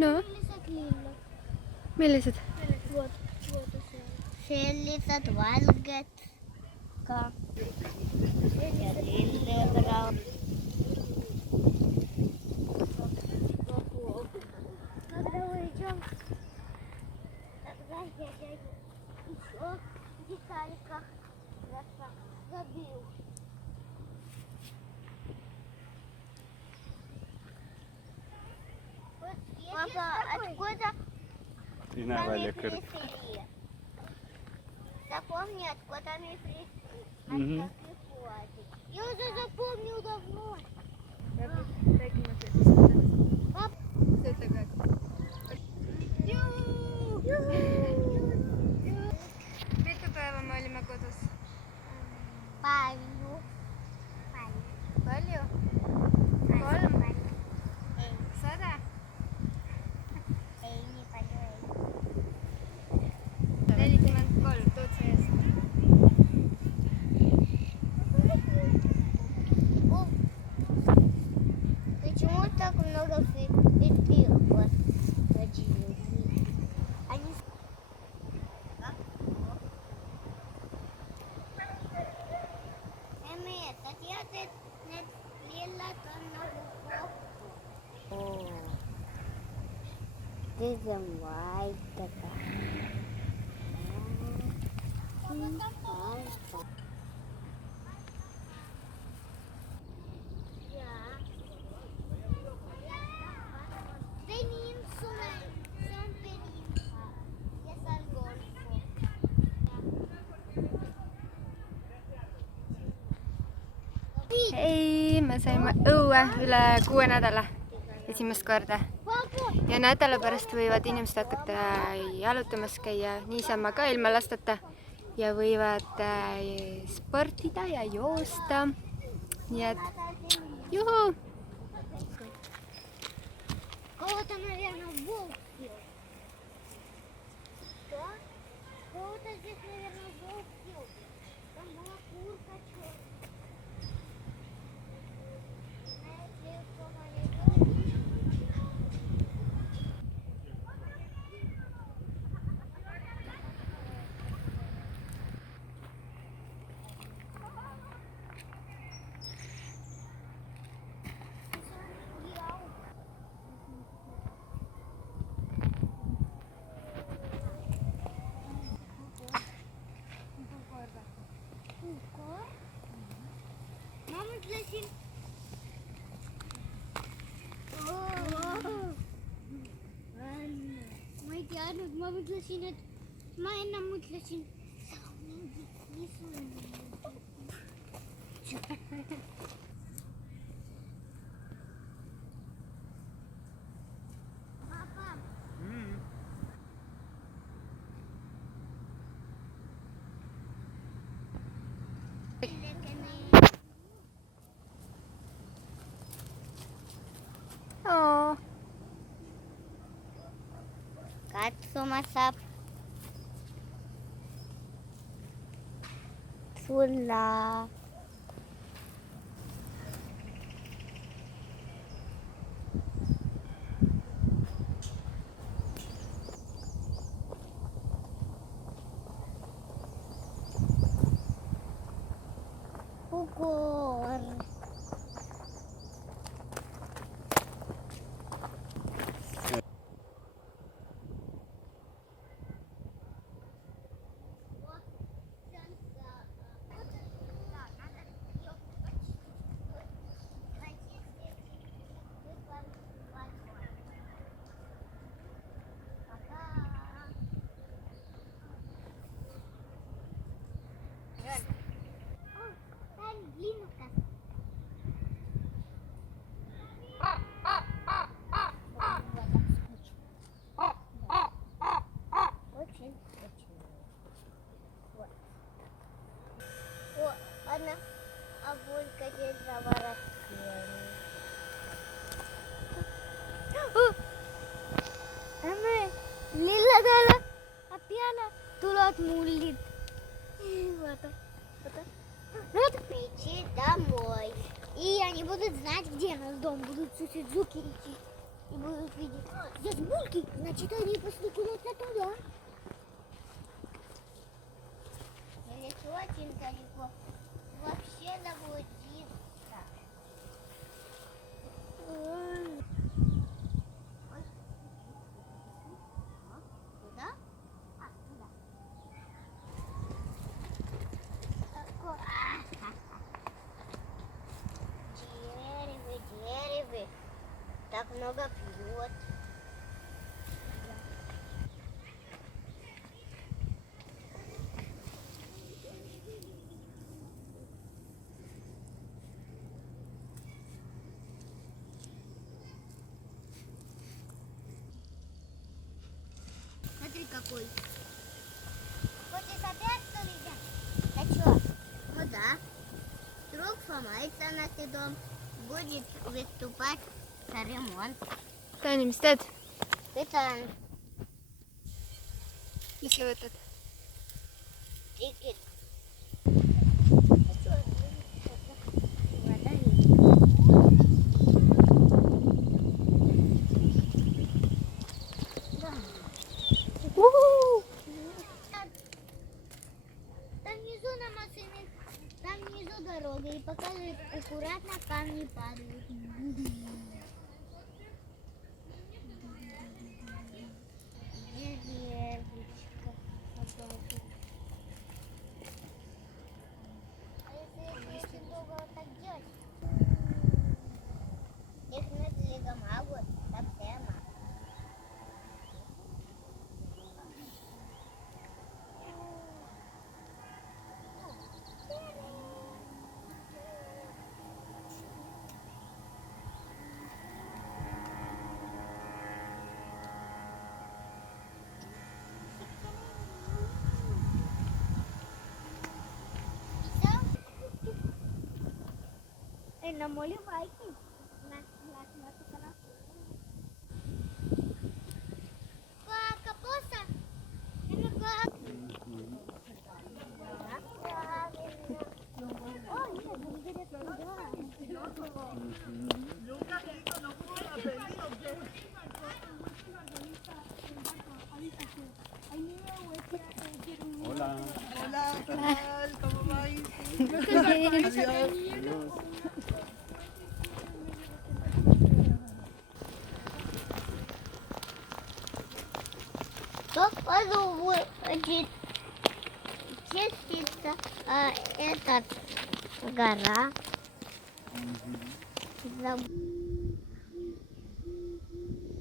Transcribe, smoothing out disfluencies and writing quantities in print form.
No. Millised? Sellised valged ka ja lillebraunt. Когда уйдем, тогда я дядю еще в детальках забил. Папа, откуда мы пришли? Запомни, откуда мы пришли. Я уже запомнил давно. Папа. Mitu päeva me olime kodus? Palju. Palju? 3? 100? Ei, nii palju ei. 43, tood see eest. Почему так много фигурок водили? Они... Эмет, а я не лила там на рукавку. О, ты замай такая. Ei, me saime õue üle 6 nädala esimest korda ja nädala pärast võivad inimesed hakata jalutamas käia niisama ka ilma lasteta ja võivad sportida ja joosta. Nii et juhu! Кого-то, наверное, волк съел. Что? Кого-то здесь, наверное, волк съел. Там была курка черная. Mama ütlesin. Ma ei teadnud, ma mõtlesin, et ma enne mõtlesin. Papa. Oo. Katsomassa sulla. Pukor. Она обулька здесь заворотила. Emme, lilla täällä piana tulot mullit. Vaata. Идти домой. И они будут знать, где наш дом. Будут сусидзуки идти. И будут видеть, здесь бульки, значит они пошли куда-то туда. Или очень далеко. Вообще заблудиться. Ой. Куда? А, туда. Деревы. Так много пьет. Смотри какой. Хочешь опять что ли? А что? Ну да. Вдруг сломается наш дом. Будет выступать на ремонт. Таня, мистед. Это Mis sa võtad? тикет. Там внизу на машине, там внизу дорога и показывает аккуратно камни падают. Деревечка. А если очень долго вот так делать? Их надо могу, так прямо. На моле байки. Капуста. О, нет, интересно, Hola. Hola, ¿qué tal? ¿Cómo vais? Adiós. Кто подумает, чистится этот гора. Забыл.